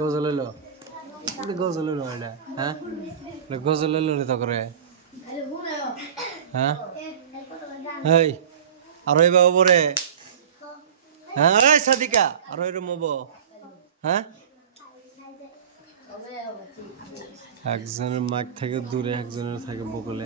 গজল হইলো গজল হইলো এটা হ্যাঁ গজল হইলো রে তো করে হ্যাঁ এই আর ওই বাবু রে হ্যাঁ এই সাদিকা আর ওই রুম হ্যাঁ একজনের মাইক থেকে দূরে একজনের থাকে বগলে